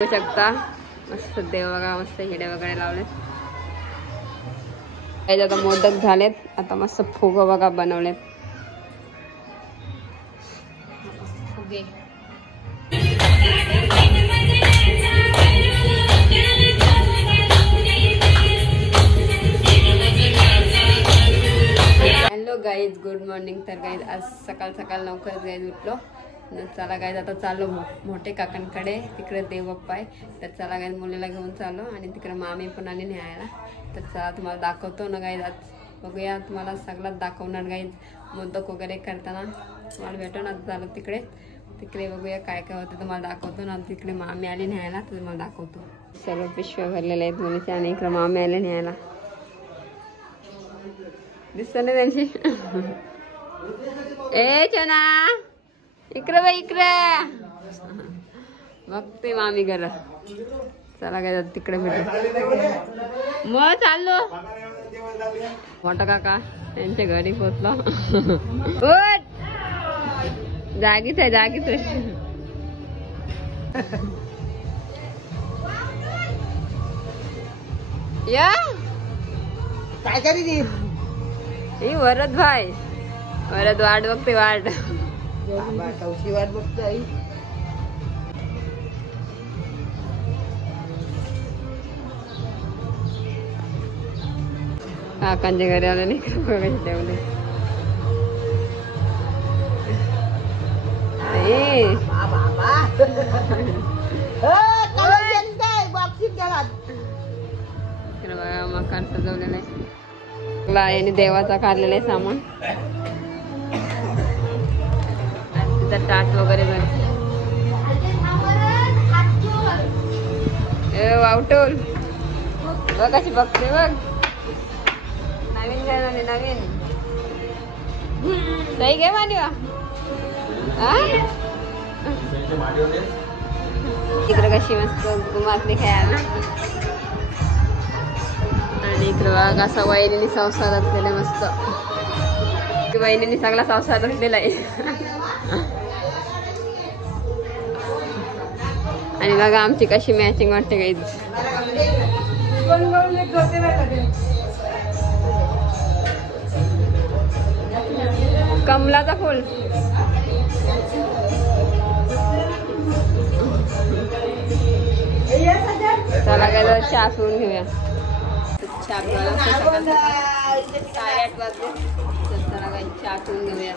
बघू शकता मस्त देव बघा, मस्त हिडे वगैरे लावले. आता मोदक झालेत. आता मस्त फुग बघा बनवलेत. फुगे हॅलो गाईज, गुड मॉर्निंग. तर गाईज आज सकाळ सकाळ लवकरच गाईज उठलो. चला गाईज आता चाललो मोठे काकांकडे, तिकडे देवबाप्पा आहे. तर चला गाईज मुलीला घेऊन चाललो आणि तिकडे मामी पण आली न्यायला. तर चला तुम्हाला दाखवतो ना गाईज. आज बघूया, तुम्हाला सगळ्यात दाखवणार गाईज. मोदक वगैरे करताना तुम्हाला भेटो ना. चालू तिकडे बघूया काय काय होतं, तुम्हाला दाखवतो ना. तिकडे मामी आली न्यायला, तर तुम्हाला दाखवतो. सर्व पिशव्या भरलेल्या आहेत मुलीच्या आणि इकडे मामी आले न्यायला. दिसत ना त्यांची. ए चोना इकडे बाई, इकडे बघते मामी घर. चला काय तिकडे भेटू. मग चाललो मोठा काका त्यांच्या घरी पोचलो. जागीच आहे, जागीच आहे. या काय करी ही वरद भाई, वरद वाट बघते. वाट कौशी वाट बघते आई. काकांच्या घरी आलं नाही का कशी ठेवले. बघा मकान सजवलेलं आहे. याने देवाचा काढलेला आहे सामान. तिथं टाट वगैरे वावटोल बघ कशी बघते बघ. नवीन काय नवीन सही घे मांडवा. इकडे कशी मस्त गुमातली खेळायला. आणि इकडे बघा असा वहिनीने संसार असलेला मस्त. वहिनीने सगळा संसार असलेला आहे. आणि बघा आमची कशी मॅचिंग वाटते काही. कमलाचा फुल. चला काय चहा पिऊन घेऊया. चहा पिऊन 8:30 वाजले. तर चला काय चहा पिऊन घेऊया.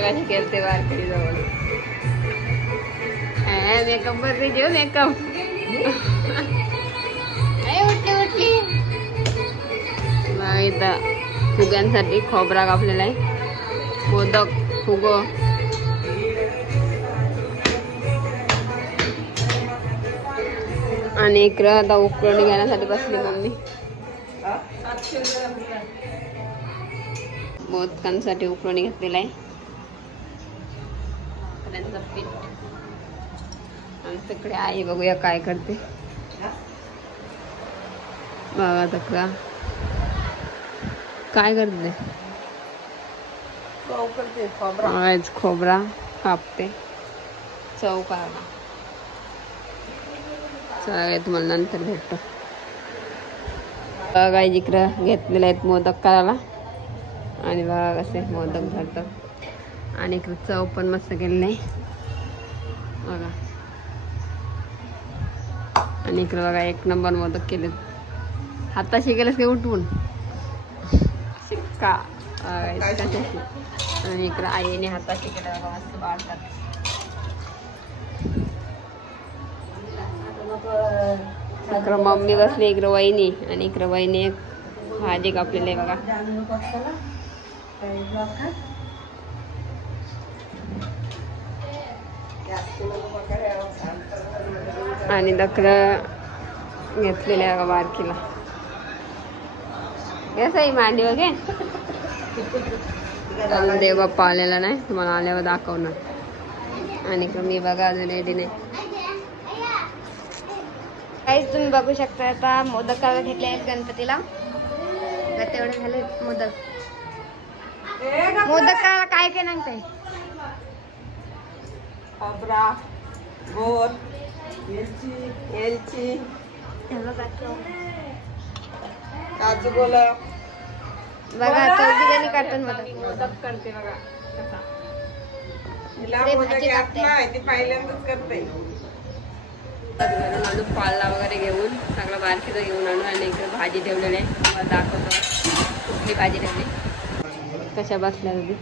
कशी केलते वारकरी जवळ. मेकअप करते जेव मेकअप. उठली इथं फुग्यांसाठी खोबरा कापलेला आहे. मोदक फुग आणि इकडं आता उकळणी घेण्यासाठी बसली मम्मी. मोदकांसाठी उकळणी घेतलेला आहे. त्यांचं पीठ आमच्याकडे आई बघूया काय करते. बघा तक्रा काय करते. खोबरा कापते. चव काढा. चला तुम्हाला नंतर भेटतो. बघा इकडं घेतलेले आहेत मोदक करायला. आणि बघा कसे मोदक घालतात. आणि इकडे चव पण मस्त केलेलं आहे बघा. आणि इकडे बघा एक नंबर मोदक केले. हाताशी गेलेस काय उठवून शिक्का. आणि इकडे आईने हाताशी केलं बघा मस्त बाळतात. इकडं मम्मी बसली, इकडं वहिनी. आणि इकडं वहिनी एक भाजी कापलेली आहे बघा. आणि दकडं घेतलेलं आहे बघा बारकीला. कसं मांडी वगैरे. देवबाप्पा आलेला नाही, तुम्हाला आल्यावर दाखवणार. आणि मी बघा अजून रेडी नाही. काहीच तुम्ही बघू शकता आता मोदक करायला घेतले आहेत गणपतीला. आता तेवढे झाले मोदक. मोदक करायला काय काय नाही ते खोबरा, गोड, मिरची, वेलची, काजू गोला. बघा चौघीजणी करतात मोदक. मोदक करते बघा कसा. तिला ते मोदक भाजी येत टाकते. नाही, ती पहिल्यांदाच करते. घरून आणू पाळला वगैरे घेऊन सगळं बारकीचं घेऊन आणू आणि इकडे भाजी ठेवलेली आहे. तुम्हाला दाखवतो कुठली भाजी ठेवली कशा बसल्या होती.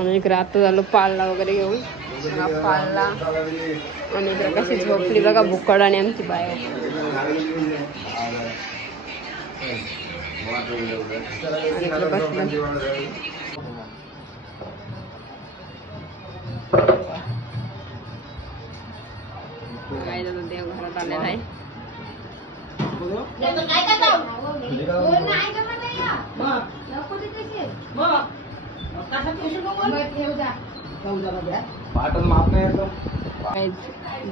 आणि इकडे आता झालो पाळला वगैरे घेऊन पाळला आणि इकडे कशी झोपली बघा भुकड आणि आमची बाय. काय झालं देव घरात आलेला आहे.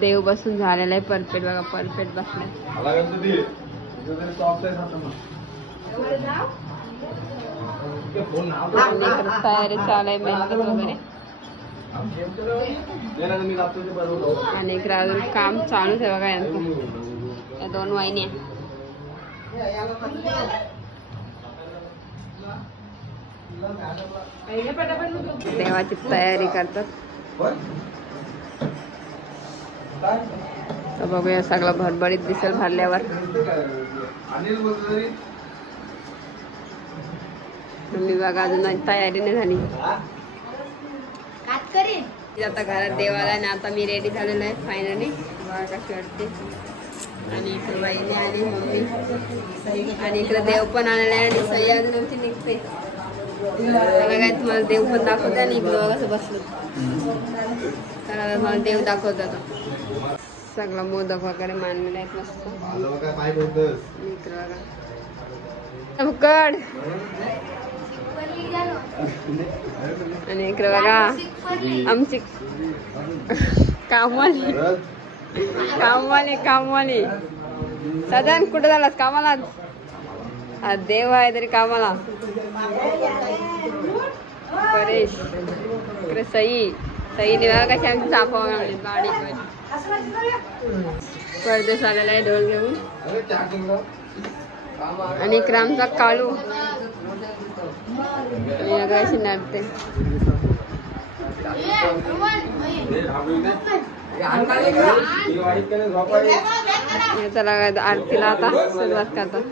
देव बसून झालेला आहे परफेक्ट बघा परफेक्ट बसलाय. तयारी चालू आहे मेहंदी वगैरे आणि इकडे अजून काम चालूच आहे बघा यांचं. या दोन वाहिनी आहे. देवाची तयारी करतात. तर बघूया सगळं भरभरीत दिसेल भरल्यावर. मी बघा अजून तयारी नाही झाली. आता घरात देवाला आणि आता मी रेडी झालेलो आहे फायनली. बघा कशी वाटते. आणि इकडे बाईने आली मम्मी आणि इकडे देव पण आलेला आहे आणि सही अजून आमची निघते. चला काय तुम्हाला देव पण दाखवते आणि इकडे बघा कसं बसलो. चला मला देव दाखवत आता. सगळं मोदक वगैरे मांडलेले आहेत मस्त. इकडे बघा भुकड आणि इकडे बघा आमची कामवाली कामवाली. सदन कुठं झालास कामाला. देव आहे तरी कामाला. परेश इकडे सई निघा कशी आमची चापा गाडी परदेश आलेला आहे ढोल घेऊन. आणि इकडे आमचा काळू अशी नडते. चला आरतीला आता सुरुवात करतात.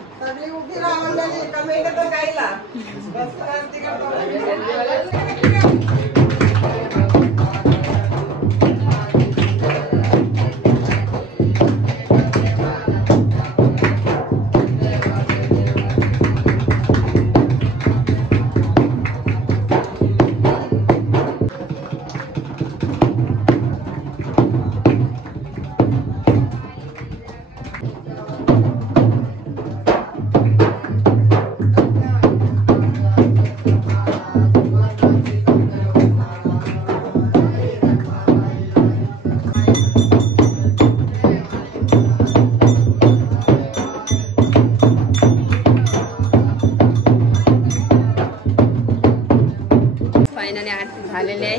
झालेले आहे.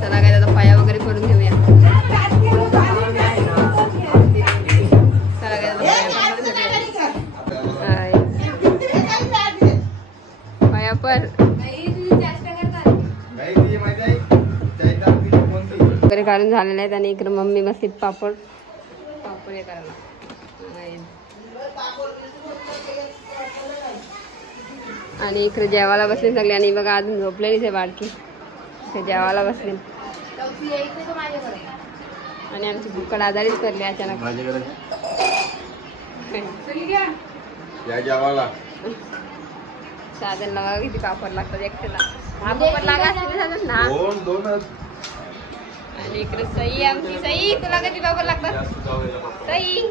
चला काय आता पाया वगैरे करून घेऊया. पाया पर वगैरे काढून झालेले आहेत. आणि इकडे मम्मी बसलीत पापड हे करायला. आणि इकडे जेवायला बसले सगळे. आणि बघा अजून झोपलेलीच आहे बाळकी. ते जेवायला बसले आणि आमची भुकड आजारीच करली अचानक. साधनला बघा किती पापड लागतात एकट्याला. हा पापड लागा असतील साधन ना. आणि इकडे सई आमची. सई तुला किती पापड लागतात. सई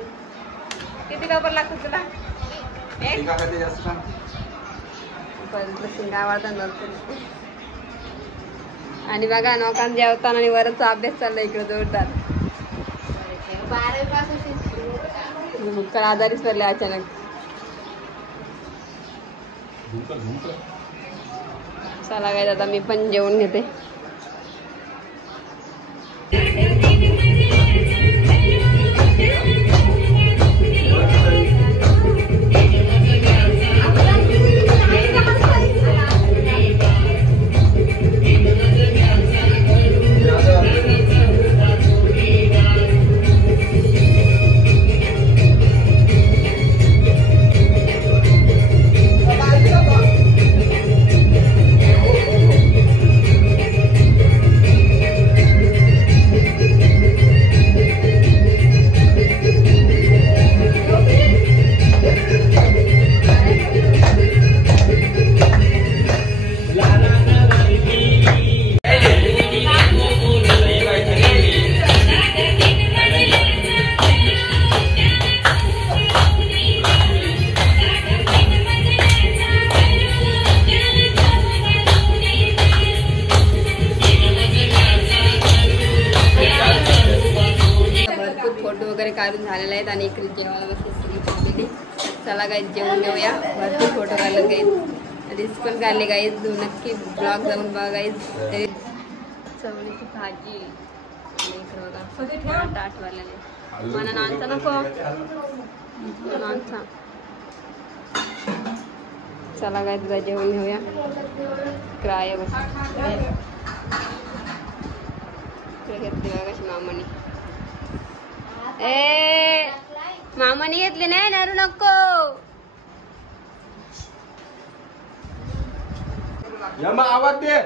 किती पापड लागतात तुला. शिंगा आवडतात. आणि बघा नौकान जेवताना आणि वरचा अभ्यास चालला इकडे जोरदार. भुक्कड आजारीच पडले अचानक. चला काय आता मी पण जेवून घेते. काढून झालेले आहेत आणि इकडे जेवायला बसली. चला गाईज जेवून घेऊया. भरपूर फोटो काढले गाईज, रील्स पण काढले गाईज. नक्की ब्लॉग जाऊन बघा गाईज. चवळीची भाजी इकडे बघा ताट वाल्याने. मला नानचा नको नानचा. चला गाईज तुझा जेवून घेऊया. क्राय घेतली बघा कशी मामानी. ए मामाने घेतली नाही नरू नको. आवाज दे.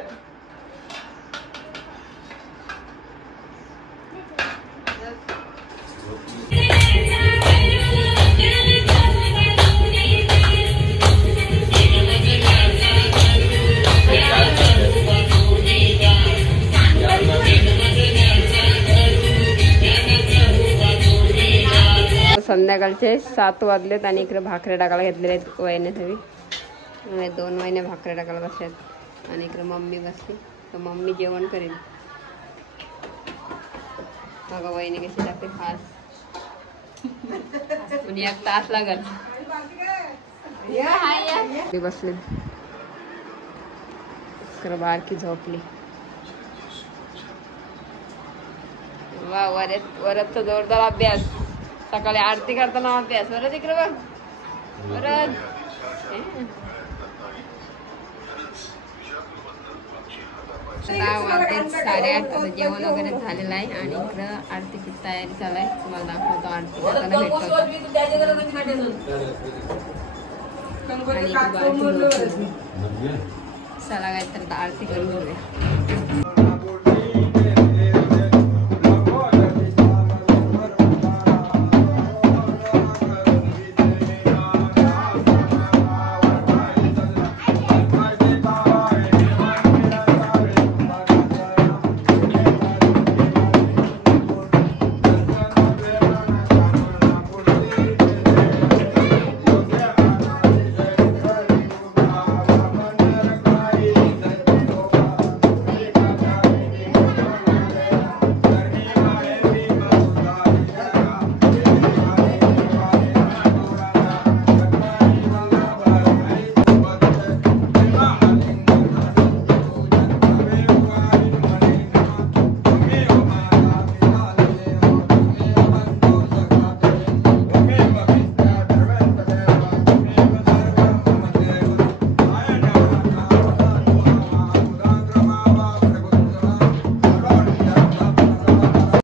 संध्याकाळचे 7 वाजलेत आणि इकडे भाकऱ्या टाकायला घेतलेले आहेत वहिन्यासाठी. 2 महिने भाकऱ्या टाकायला बसल्यात आणि इकडे मम्मी बसली. तर मम्मी जेवण करेल. बघा वहिनी कशी टाकते फास्ट. म्हणजे 1 तास लागल. बसले इकडे बारकी झोपली. वा वरच जोरदार अभ्यास. सकाळी आरती करताना अभ्यास. परत इकडे बघ परत. आता जेवण वगैरे झालेलं आहे आणि इकडं आरतीची तयारी चालू आहे. तुम्हाला दाखवतो आरती करताना भेटतो. चला काय तर आरती करून घेऊया.